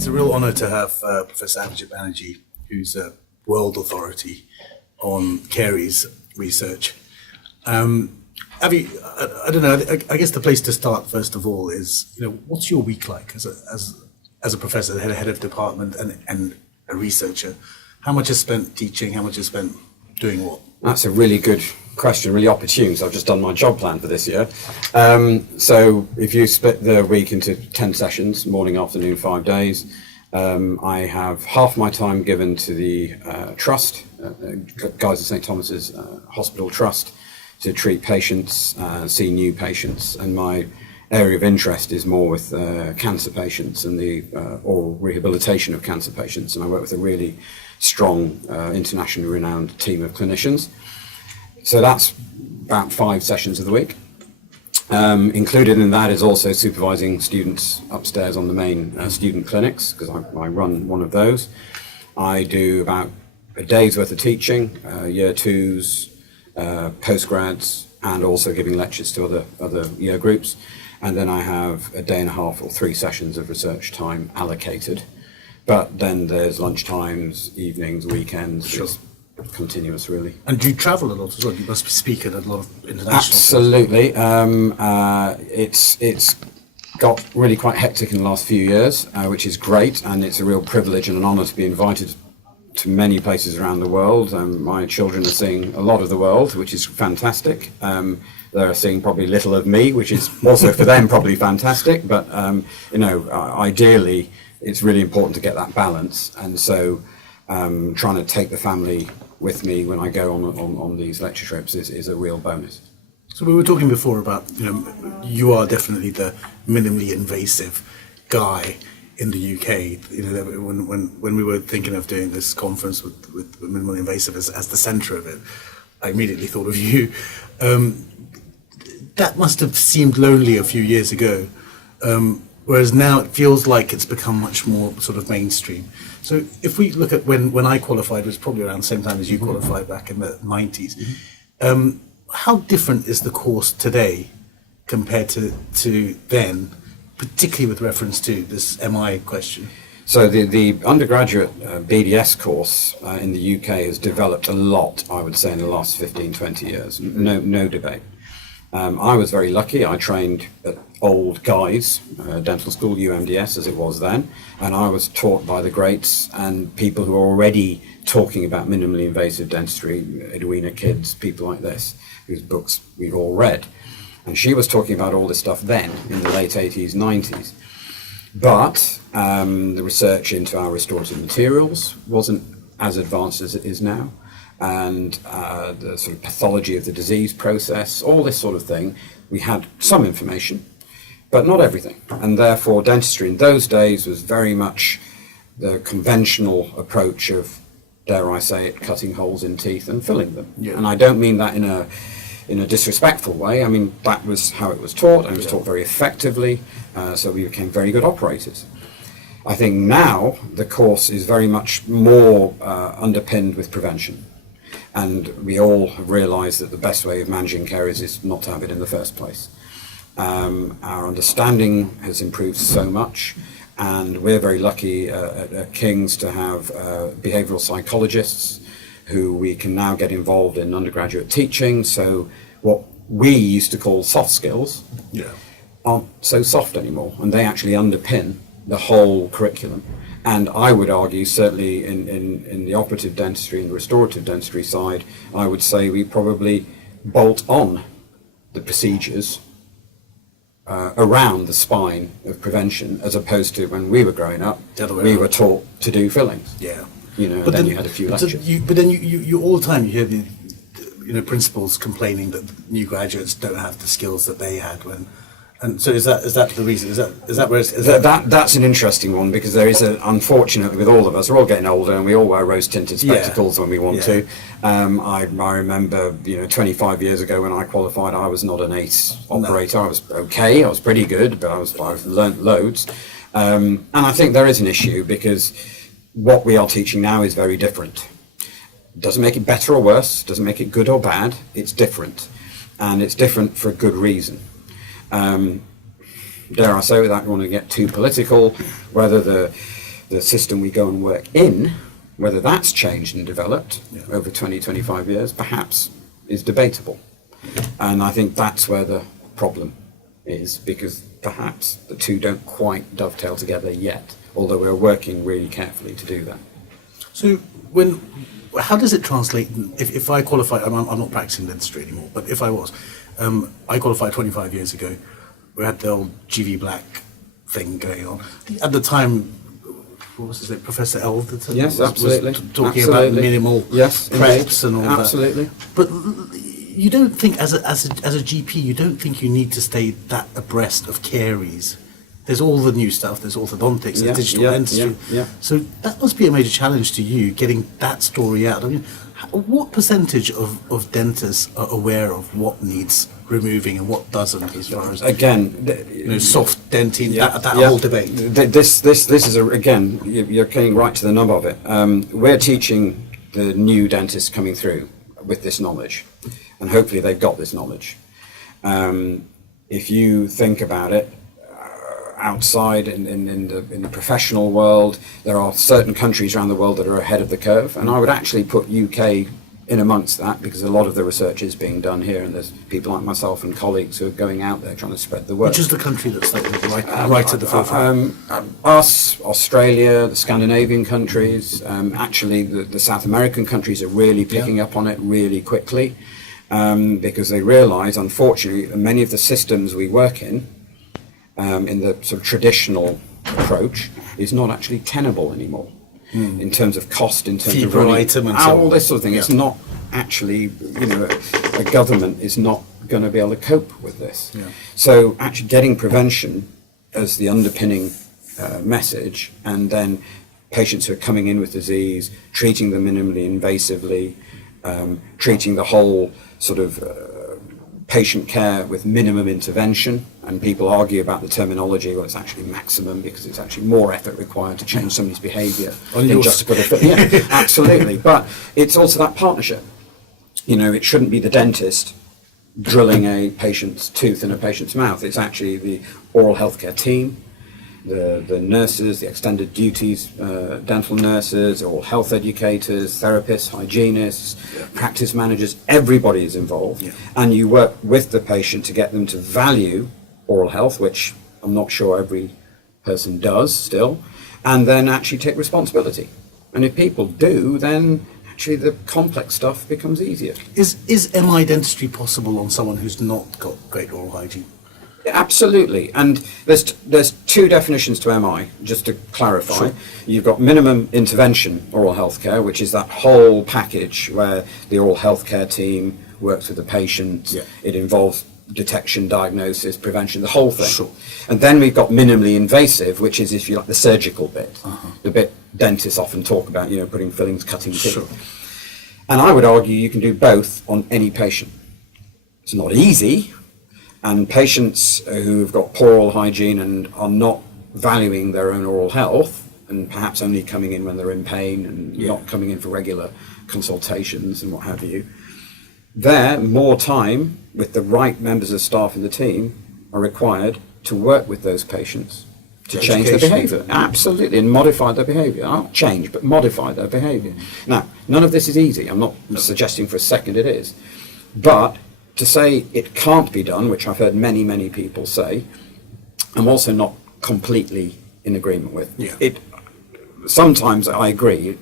It's a real honour to have Professor Avijit Banerjee, who's a world authority on caries research. Avi, I don't know. I guess the place to start first of all is, what's your week like as a professor, head of department, and a researcher? How much is spent teaching? How much is spent doing what? That's a really good question, really opportune. So I've just done my job plan for this year. So if you split the week into 10 sessions, morning, afternoon, 5 days, I have half my time given to the trust, Guys of St Thomas's Hospital Trust, to treat patients, see new patients, and my area of interest is more with cancer patients and the oral rehabilitation of cancer patients, and I work with a really strong, internationally renowned team of clinicians. So that's about 5 sessions of the week. Included in that is also supervising students upstairs on the main student clinics, because I run one of those. I do about a day's worth of teaching, year twos, postgrads, and also giving lectures to other year groups. And then I have a day and a half or 3 sessions of research time allocated. But then there's lunch times, evenings, weekends. Sure. It's continuous, really. And do you travel a lot as well? You must speak at a lot of international. Absolutely. It's got really quite hectic in the last few years, which is great, and it's a real privilege and an honour to be invited to many places around the world. My children are seeing a lot of the world, which is fantastic. They're seeing probably little of me, which is also for them probably fantastic. But ideally, it's really important to get that balance, and so trying to take the family with me when I go on these lecture trips is a real bonus. So we were talking before about, you are definitely the minimally invasive guy in the UK. When we were thinking of doing this conference with minimally invasive as the centre of it, I immediately thought of you. That must have seemed lonely a few years ago, whereas now it feels like it's become much more sort of mainstream. So if we look at when I qualified, it was probably around the same time as you qualified back in the 90s. How different is the course today compared to then, particularly with reference to this MI question? So the undergraduate BDS course in the UK has developed a lot, I would say, in the last 15, 20 years. No debate. I was very lucky. I trained at old Guy's dental school, UMDS as it was then, and I was taught by the greats and people who are already talking about minimally invasive dentistry, Edwina Kids, people like this, whose books we've all read. And she was talking about all this stuff then, in the late 80s, 90s. But the research into our restorative materials wasn't as advanced as it is now. And the sort of pathology of the disease process, all this sort of thing, we had some information, but not everything. And therefore, dentistry in those days was very much the conventional approach of, dare I say it, cutting holes in teeth and filling them. Yeah. And I don't mean that in a disrespectful way. I mean, that was how it was taught, and it was taught very effectively, so we became very good operators. I think now the course is very much more underpinned with prevention. And we all have realised that the best way of managing caries is not to have it in the first place. Our understanding has improved so much, and we're very lucky at King's to have behavioural psychologists who we can now get involved in undergraduate teaching. So what we used to call soft skills aren't so soft anymore, and they actually underpin the whole curriculum. And I would argue, certainly in the operative dentistry and the restorative dentistry side, I would say we probably bolt on the procedures around the spine of prevention, as opposed to when we were growing up, we were taught to do fillings. Yeah. And then you had a few lectures. But then you all the time you hear the principals complaining that new graduates don't have the skills that they had when. And so is that the reason? Is that where that's an interesting one, because there is unfortunately, with all of us, we're all getting older and we all wear rose-tinted spectacles when we want to. I remember 25 years ago when I qualified, I was not an ace operator. I was okay, I was pretty good, but I've learnt loads. And I think there is an issue, because what we are teaching now is very different. Doesn't make it better or worse, doesn't make it good or bad, it's different. And it's different for a good reason. Dare I say, without wanting to get too political, whether the the system we go and work in, whether that's changed and developed over 20, 25 years, perhaps is debatable. And I think that's where the problem is, because perhaps the two don't quite dovetail together yet, although we're working really carefully to do that. So how does it translate? If I qualify, I'm not practicing dentistry anymore, but if I was, I qualified 25 years ago. We had the old GV Black thing going on. At the time, what was his name? Professor Elderton? Yes, absolutely. Was talking about minimal preps and all absolutely. that. But you don't think, as a GP, you don't think you need to stay that abreast of caries. There's all the new stuff, there's orthodontics, there's digital dentistry. So that must be a major challenge to you, getting that story out. I mean, what percentage of dentists are aware of what needs removing and what doesn't, as far as soft denting, that whole debate? This is again, you're getting right to the nub of it. We're teaching the new dentists coming through with this knowledge, and hopefully they've got this knowledge. If you think about it, outside in the professional world, there are certain countries around the world that are ahead of the curve, and I would actually put UK in amongst that, because a lot of the research is being done here, and there's people like myself and colleagues who are going out there trying to spread the word. Which is the country that's right at the forefront? Us, Australia, the Scandinavian countries, actually the South American countries are really picking up on it really quickly, because they realise, unfortunately, many of the systems we work in the sort of traditional approach, is not actually tenable anymore in terms of cost, in terms of running, item and so all this sort of thing. It's not actually, a government is not going to be able to cope with this. So actually getting prevention as the underpinning message, and then patients who are coming in with disease, treating them minimally invasively, treating the whole sort of patient care with minimum intervention, and people argue about the terminology. Well, it's actually maximum, because it's actually more effort required to change somebody's behaviour than just to put a foot. Yeah, absolutely. But it's also that partnership. It shouldn't be the dentist drilling a patient's tooth in a patient's mouth. It's actually the oral healthcare team, the nurses, the extended duties, dental nurses, oral health educators, therapists, hygienists, practice managers. Everybody is involved, and you work with the patient to get them to value oral health, which I'm not sure every person does still, and then actually take responsibility. And if people do, then actually the complex stuff becomes easier. Is MI dentistry possible on someone who's not got great oral hygiene? Absolutely, and there's two definitions to MI, just to clarify. Sure. You've got minimum intervention oral health care, which is that whole package where the oral health care team works with the patient. It involves detection, diagnosis, prevention, the whole thing. Sure. And then we've got minimally invasive, which is, if you like, the surgical bit, the bit dentists often talk about, putting fillings, cutting teeth. Sure. And I would argue you can do both on any patient. It's not easy. And patients who've got poor oral hygiene and are not valuing their own oral health, and perhaps only coming in when they're in pain and not coming in for regular consultations and what have you, more time with the right members of staff in the team are required to work with those patients to change their behaviour. Absolutely, and modify their behaviour. Not change, but modify their behaviour. Now, none of this is easy. I'm not suggesting for a second it is. But to say it can't be done, which I've heard many, many people say, I'm also not completely in agreement with. Sometimes I agree.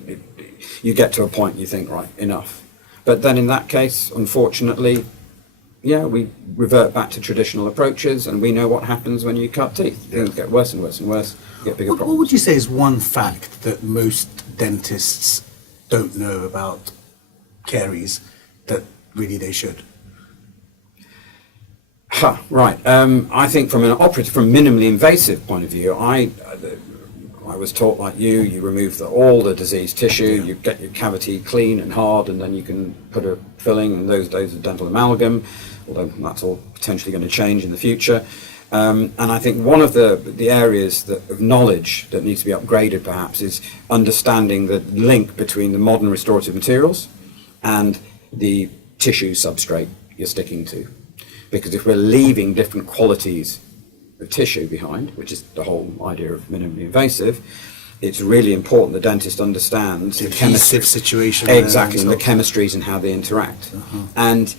You get to a point you think, right, enough. But then in that case, unfortunately, we revert back to traditional approaches, and we know what happens when you cut teeth. Things get worse and worse and worse, you get bigger problems. What would you say is one fact that most dentists don't know about caries that really they should? Right. I think from minimally invasive point of view, I was taught like you remove all the diseased tissue, you get your cavity clean and hard, and then you can put a filling, in those days of dental amalgam, although that's all potentially going to change in the future. And I think one of the areas of knowledge that needs to be upgraded perhaps is understanding the link between the modern restorative materials and the tissue substrate you're sticking to. Because if we're leaving different qualities of tissue behind, which is the whole idea of minimally invasive, it's really important the dentist understands the adhesive situation. Exactly, and the chemistries and how they interact. And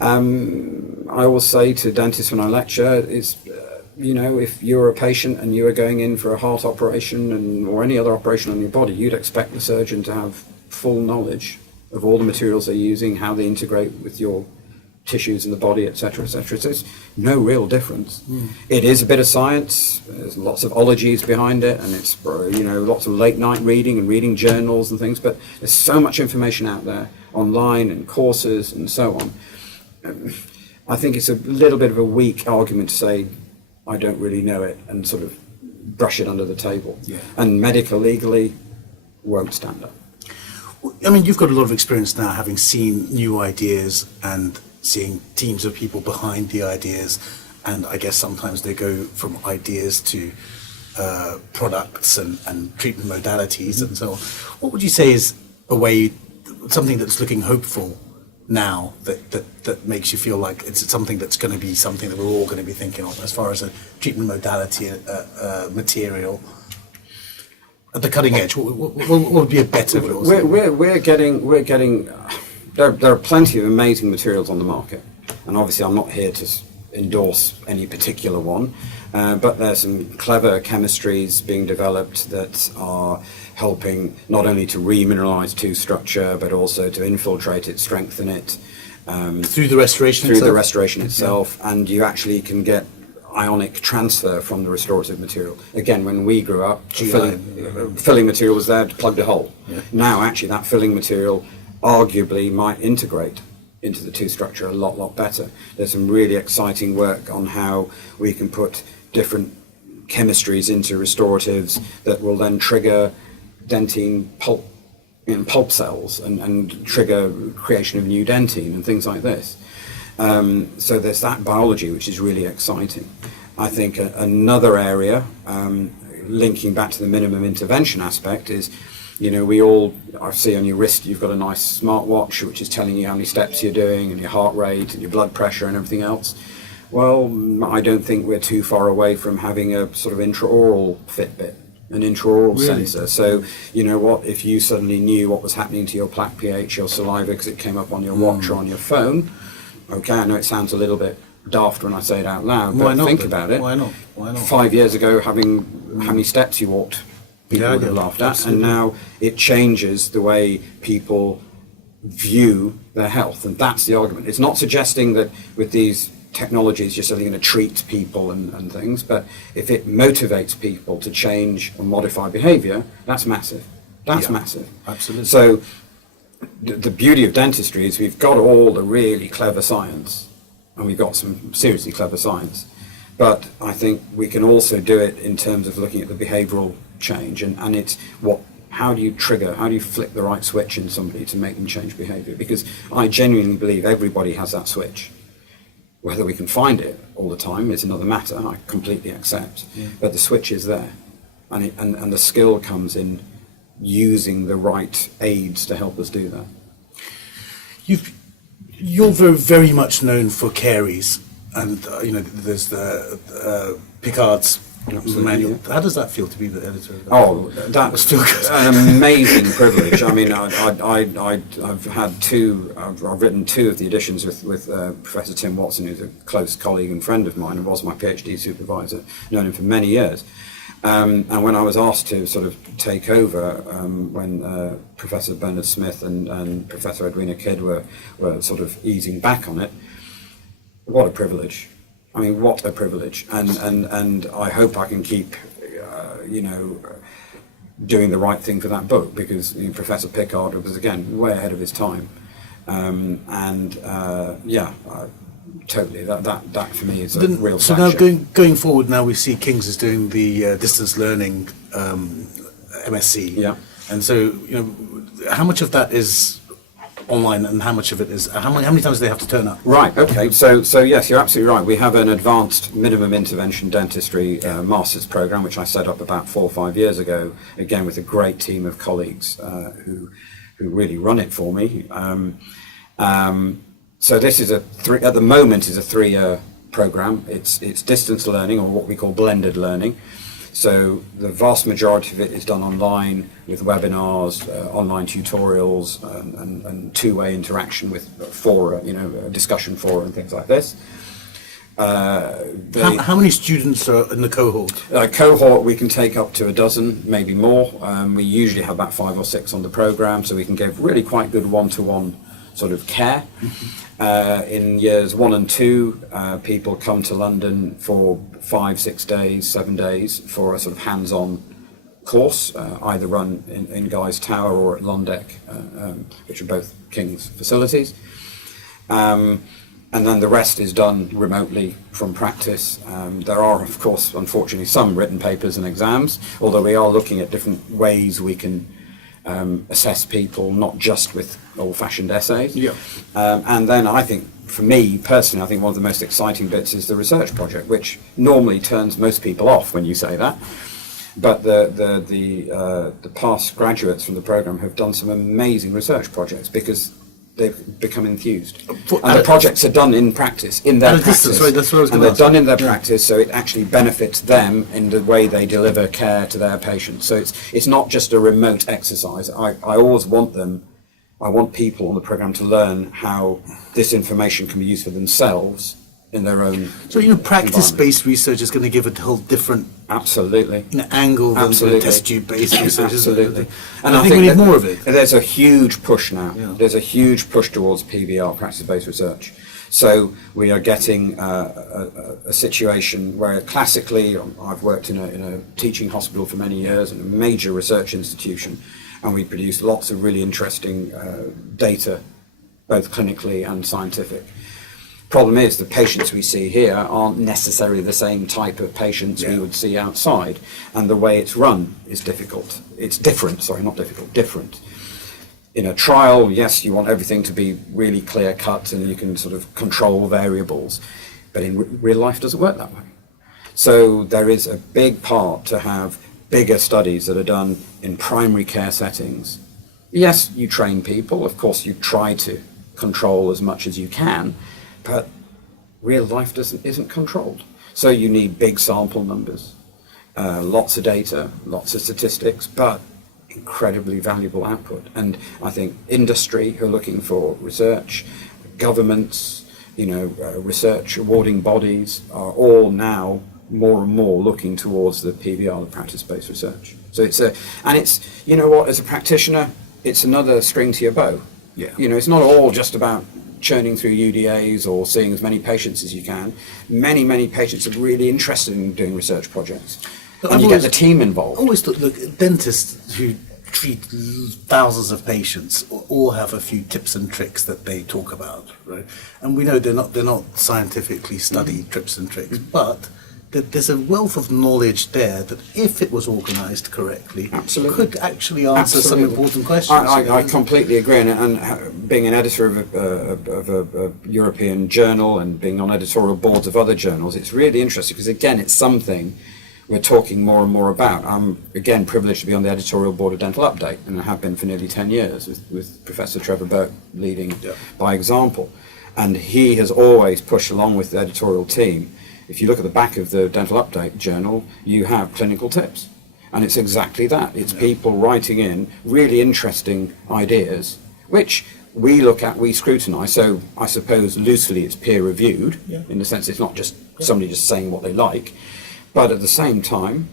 I always say to dentists when I lecture, if you're a patient and you are going in for a heart operation or any other operation on your body, you'd expect the surgeon to have full knowledge of all the materials they're using, how they integrate with your tissues in the body, etc., etc. So it's no real difference. It is a bit of science. There's lots of ologies behind it, and it's lots of late night reading and reading journals and things. But there's so much information out there online and courses and so on. I think it's a little bit of a weak argument to say I don't really know it and sort of brush it under the table. Yeah. And medical legally won't stand up. I mean, you've got a lot of experience now, having seen new ideas and seeing teams of people behind the ideas, and I guess sometimes they go from ideas to products and treatment modalities and so on. What would you say is something that's looking hopeful now that makes you feel like it's something that's going to be something that we're all going to be thinking of as far as a treatment modality, material at the cutting edge? What would be a better? We're getting. There are plenty of amazing materials on the market, and obviously I'm not here to endorse any particular one, but there's some clever chemistries being developed that are helping not only to remineralize tooth structure, but also to infiltrate it, strengthen it. Through the restoration itself. And you actually can get ionic transfer from the restorative material. Again, when we grew up, filling material was there to plug the hole. Yeah. Now actually that filling material arguably might integrate into the tooth structure a lot better. There's some really exciting work on how we can put different chemistries into restoratives that will then trigger dentine pulp cells and trigger creation of new dentine and things like this. So there's that biology which is really exciting. I think another area, linking back to the minimum intervention aspect, is I see on your wrist you've got a nice smartwatch which is telling you how many steps you're doing and your heart rate and your blood pressure and everything else. Well, I don't think we're too far away from having a sort of intraoral Fitbit, an intraoral sensor. So, if you suddenly knew what was happening to your plaque pH, your saliva, because it came up on your watch or on your phone, okay, I know it sounds a little bit daft when I say it out loud, but think about it. Why not? 5 years ago, how many steps you walked, people would have laughed at, absolutely. And now it changes the way people view their health, and that's the argument. It's not suggesting that with these technologies you're suddenly going to treat people and things, but if it motivates people to change or modify behavior, that's massive. Massive. Absolutely. So the beauty of dentistry is we've got all the really clever science, and we've got some seriously clever science, but I think we can also do it in terms of looking at the behavioral change, and it's how do you flip the right switch in somebody to make them change behavior? Because I genuinely believe everybody has that switch. Whether we can find it all the time is another matter, I completely accept, but the switch is there, and the skill comes in using the right aids to help us do that. You're very, very much known for caries, and there's the Picard's manual. Yeah. How does that feel to be the editor of that? Oh, that's an amazing privilege. I mean, I've written two of the editions with Professor Tim Watson, who's a close colleague and friend of mine and was my PhD supervisor, known him for many years. And when I was asked to sort of take over, when Professor Bernard Smith and Professor Edwina Kidd were sort of easing back on it, what a privilege. I mean, what a privilege. And I hope I can keep, doing the right thing for that book, because Professor Pickard was, again, way ahead of his time. Totally. That for me is a real flagship. So now going forward, now we see King's is doing the distance learning MSc. Yeah. And so, how much of that is online, and how much of it is how many times do they have to turn up? Right. Okay. So yes, you're absolutely right. We have an advanced minimum intervention dentistry master's program, which I set up about 4 or 5 years ago. Again, with a great team of colleagues who really run it for me. So this is at the moment is a 3-year program. It's distance learning, or what we call blended learning. So the vast majority of it is done online with webinars, online tutorials, and two-way interaction with fora, discussion fora and things like this. How many students are in the cohort? Cohort, we can take up to a dozen, maybe more. We usually have about 5 or 6 on the program, so we can give really quite good one-to-one sort of care. In years 1 and 2, people come to London for 5, 6 days, 7 days for a sort of hands-on course, either run in Guy's Tower or at Londeck, which are both King's facilities. And then the rest is done remotely from practice. There are, of course, unfortunately, some written papers and exams, although we are looking at different ways we can assess people, not just with old-fashioned essays. Yeah. And then I think, for me personally, I think one of the most exciting bits is the research project, which normally turns most people off when you say that. But the past graduates from the program have done some amazing research projects because they've become enthused. And the projects are done in practice, in their practice. Sorry, that's what I was and going to they're ask. done in their practice, so it actually benefits them in the way they deliver care to their patients. So it's not just a remote exercise. I always want people on the program to learn how this information can be used for themselves in their own practice-based research is going to give a whole different absolutely angle than absolutely. test tube-based research. Absolutely. And I think we need more of it. There's a huge push now. Yeah. There's a huge push towards PBR, practice-based research. So we are getting a situation where classically, I've worked in a teaching hospital for many years and a major research institution, and we produce lots of really interesting data, both clinically and scientific. Problem is, the patients we see here aren't necessarily the same type of patients we would see outside, and the way it's run is difficult. It's different, sorry, not difficult, different. In a trial, yes, you want everything to be really clear-cut and you can sort of control variables, but in real life it doesn't work that way. So there is a big part to have bigger studies that are done in primary care settings. Yes, you train people, of course you try to control as much as you can, but real life isn't controlled. So you need big sample numbers, lots of data, lots of statistics, but incredibly valuable output. And I think industry who are looking for research, governments, research awarding bodies are all now more and more looking towards the PBR, the practice-based research. So it's as a practitioner, it's another string to your bow. Yeah. It's not all just about churning through UDAs or seeing as many patients as you can. Many, many patients are really interested in doing research projects. And you get the team involved. I always thought, look, dentists who treat thousands of patients all have a few tips and tricks that they talk about, right? And we know they're not scientifically studied tips and tricks, but that there's a wealth of knowledge there that, if it was organised correctly, could actually answer some important questions. I completely agree, and being an editor of a European journal and being on editorial boards of other journals, it's really interesting because, again, it's something we're talking more and more about. I'm, again, privileged to be on the editorial board of Dental Update, and I have been for nearly 10 years with Professor Trevor Burke leading by example. And he has always pushed along with the editorial team. If you look at the back of the Dental Update journal, you have clinical tips. And it's exactly that. It's people writing in really interesting ideas, which we look at, we scrutinise. So I suppose loosely it's peer reviewed, in the sense it's not just somebody just saying what they like. But at the same time,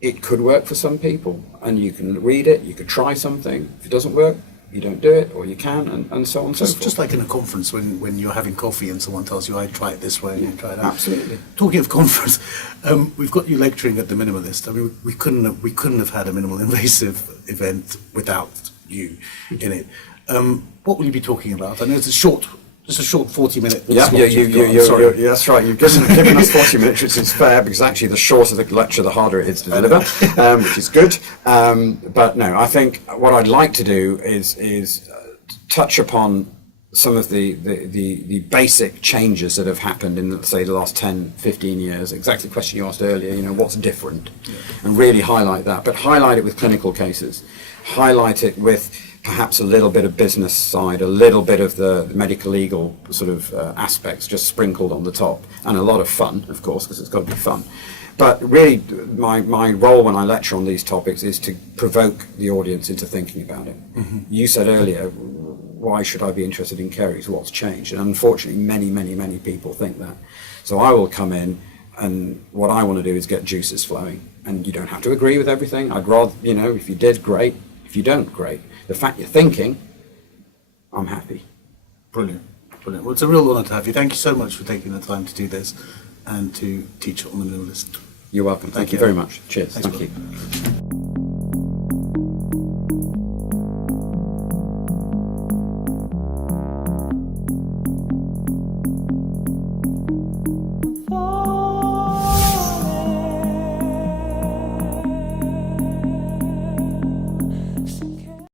it could work for some people. And you can read it, you could try something. If it doesn't work, you don't do it, or you can, and so on and so forth. Just like in a conference when you're having coffee and someone tells you, I try it this way and you try that. Absolutely. Talking of conference, we've got you lecturing at the Minimalist. I mean, we couldn't have had a minimal invasive event without you in it. What will you be talking about? I know it's a short 40-minute. That's right. You've given us 40 minutes, which is fair, because actually the shorter the lecture, the harder it is to deliver, which is good. But no, I think what I'd like to do is touch upon some of the basic changes that have happened in, say, the last 10, 15 years. Exactly the question you asked earlier, what's different, and really highlight that. But highlight it with clinical cases. Highlight it with perhaps a little bit of business side, a little bit of the medical legal sort of aspects just sprinkled on the top, and a lot of fun, of course, because it's got to be fun. But really, my role when I lecture on these topics is to provoke the audience into thinking about it. Mm-hmm. You said earlier, why should I be interested in caries? What's changed? And unfortunately, many people think that. So I will come in, and what I want to do is get juices flowing. And you don't have to agree with everything. I'd rather, if you did, great. If you don't, great. The fact you're thinking, I'm happy. Brilliant. Well, it's a real honour to have you. Thank you so much for taking the time to do this and to teach on the new list. You're welcome. Thank you very much. Cheers. Thanks, Thank you.